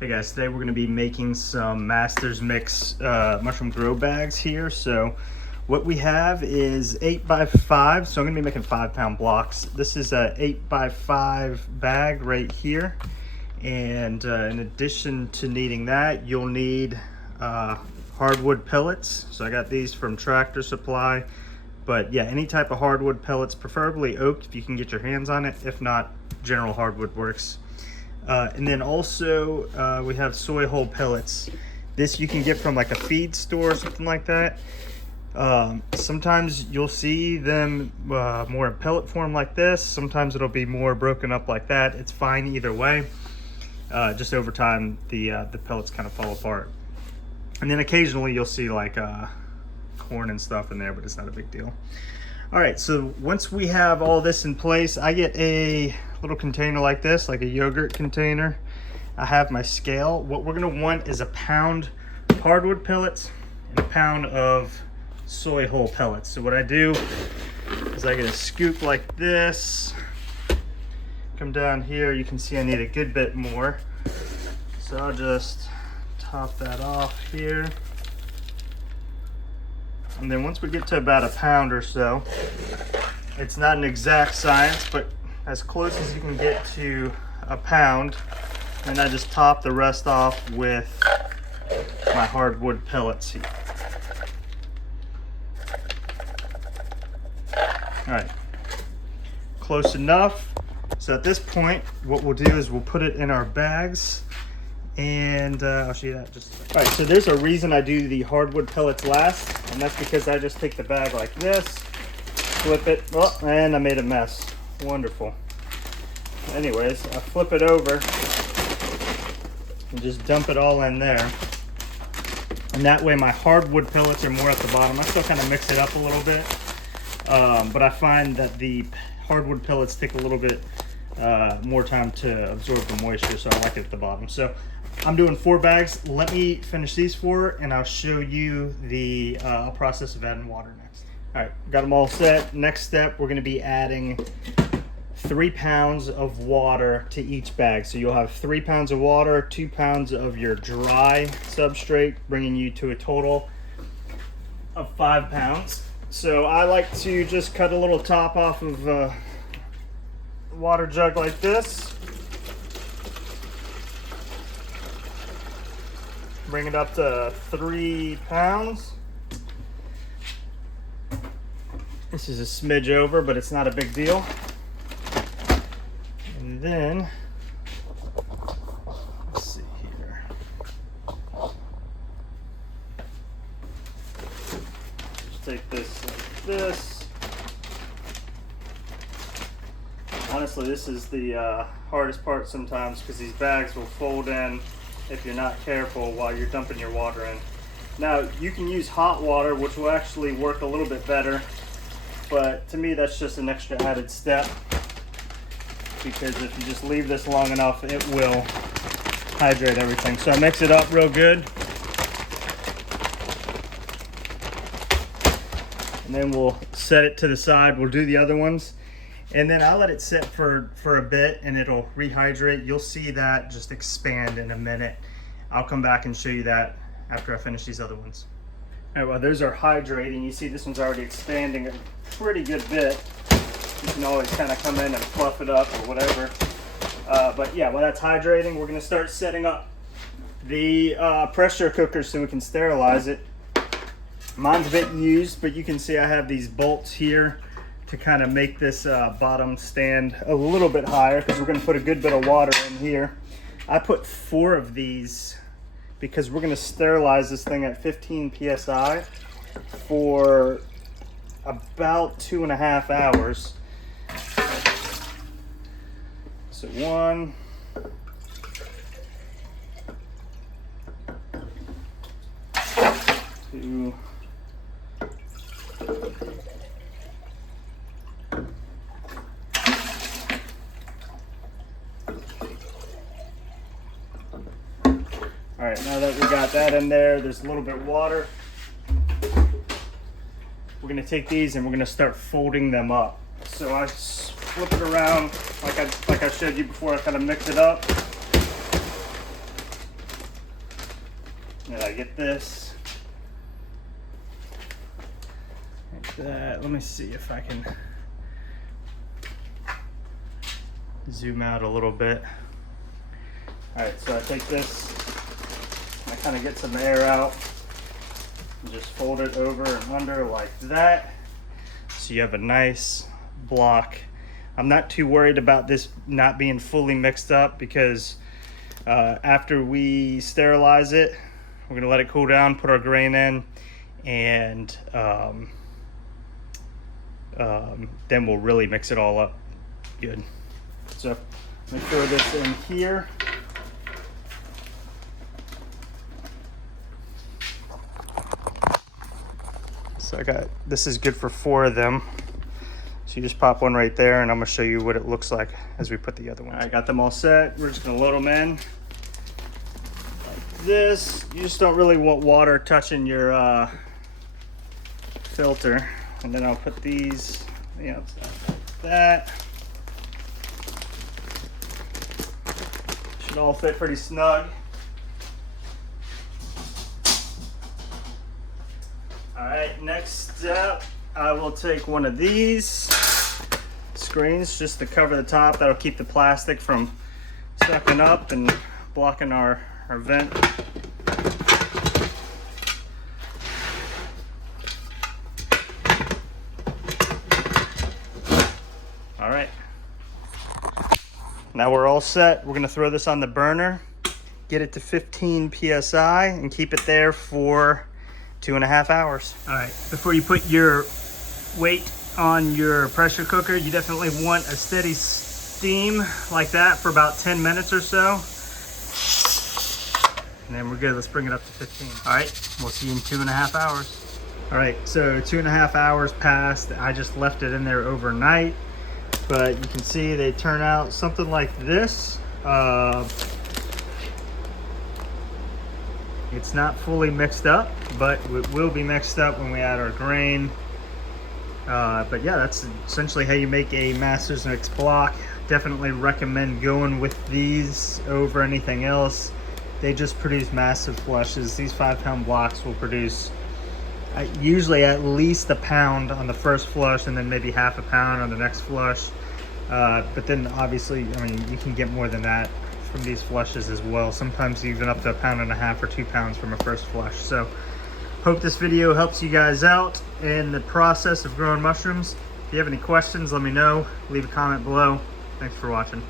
Hey guys, today we're going to be making some Masters Mix mushroom grow bags here. So what we have is 8x5, so I'm going to be making 5-pound blocks. This is a 8x5 bag right here. And in addition to needing that, you'll need hardwood pellets. So I got these from Tractor Supply. But yeah, any type of hardwood pellets, preferably oak if you can get your hands on it. If not, general hardwood works. And then also we have soy hull pellets. This you can get from like a feed store or something like that. Sometimes you'll see them more in pellet form like this. Sometimes it'll be more broken up like that. It's fine either way. Just over time, the pellets kind of fall apart. And then occasionally you'll see like corn and stuff in there, but it's not a big deal. All right, so once we have all this in place, I get a little container like this, like a yogurt container. I have my scale. What we're gonna want is a pound of hardwood pellets and a pound of soy hull pellets. So what I do is I get a scoop like this, come down here, you can see I need a good bit more. So I'll just top that off here. And then once we get to about a pound or so, it's not an exact science, but as close as you can get to a pound, and I just top the rest off with my hardwood pellets here. All right, close enough. So at this point, what we'll do is we'll put it in our bags, and I'll show you that just a second. All right, so there's a reason I do the hardwood pellets last, and that's because I just take the bag like this, flip it, oh, and I made a mess. Wonderful. Anyways, I flip it over and just dump it all in there. And that way my hardwood pellets are more at the bottom. I still kind of mix it up a little bit, but I find that the hardwood pellets take a little bit more time to absorb the moisture, so I like it at the bottom. So I'm doing 4 bags. Let me finish these 4 and I'll show you the process of adding water next. All right, got them all set. Next step, we're gonna be adding 3 pounds of water to each bag. So you'll have 3 pounds of water, 2 pounds of your dry substrate, bringing you to a total of 5 pounds. So I like to just cut a little top off of a water jug like this. Bring it up to 3 pounds. This is a smidge over, but it's not a big deal. And then, let's see here. Just take this like this. Honestly, this is the hardest part sometimes because these bags will fold in if you're not careful while you're dumping your water in. Now, you can use hot water, which will actually work a little bit better, but to me that's just an extra added step, because if you just leave this long enough, it will hydrate everything. So I mix it up real good, and then we'll set it to the side. We'll do the other ones, and then I'll let it sit for a bit and it'll rehydrate. You'll see that just expand in a minute. I'll come back and show you that after I finish these other ones. All right, well, those are hydrating. You see this one's already expanding a pretty good bit. You can always kind of come in and fluff it up or whatever. But yeah, while that's hydrating, we're gonna start setting up the pressure cooker so we can sterilize it. Mine's a bit used, but you can see I have these bolts here to kind of make this bottom stand a little bit higher, because we're gonna put a good bit of water in here. I put 4 of these because we're gonna sterilize this thing at 15 PSI for about 2.5 hours. So 1, 2, all right, now that we got that in there, there's a little bit of water. We're gonna take these and we're gonna start folding them up. So I flip it around like I showed you before. I kind of mix it up. And I get this. Like that. Let me see if I can zoom out a little bit. All right, so I take this, and I kind of get some air out, and just fold it over and under like that. So you have a nice block. I'm not too worried about this not being fully mixed up because after we sterilize it, we're gonna let it cool down, put our grain in, and then we'll really mix it all up good. So let me throw this in here. So this is good for 4 of them. So you just pop one right there, and I'm gonna show you what it looks like as we put the other one. I got them all set. We're just gonna load them in like this. You just don't really want water touching your filter. And then I'll put these on the outside like that. Should all fit pretty snug. All right, next step, I will take one of these screens just to cover the top. That'll keep the plastic from sucking up and blocking our vent. All right, now we're all set. We're gonna throw this on the burner, get it to 15 PSI and keep it there for 2.5 hours. All right, before you put your weight on your pressure cooker, you definitely want a steady steam like that for about 10 minutes or so. And then we're good. Let's bring it up to 15. All right, we'll see you in 2.5 hours. All right, so 2.5 hours passed. I just left it in there overnight, but you can see they turn out something like this. It's not fully mixed up, but it will be mixed up when we add our grain. But yeah, that's essentially how you make a master's mix block. Definitely recommend going with these over anything else. They just produce massive flushes. These 5-pound blocks will produce usually at least a pound on the first flush, and then maybe half a pound on the next flush. But then obviously, I mean, you can get more than that from these flushes as well. Sometimes even up to 1.5 pounds or 2 pounds from a first flush. So hope this video helps you guys out in the process of growing mushrooms. If you have any questions, let me know. Leave a comment below. Thanks for watching.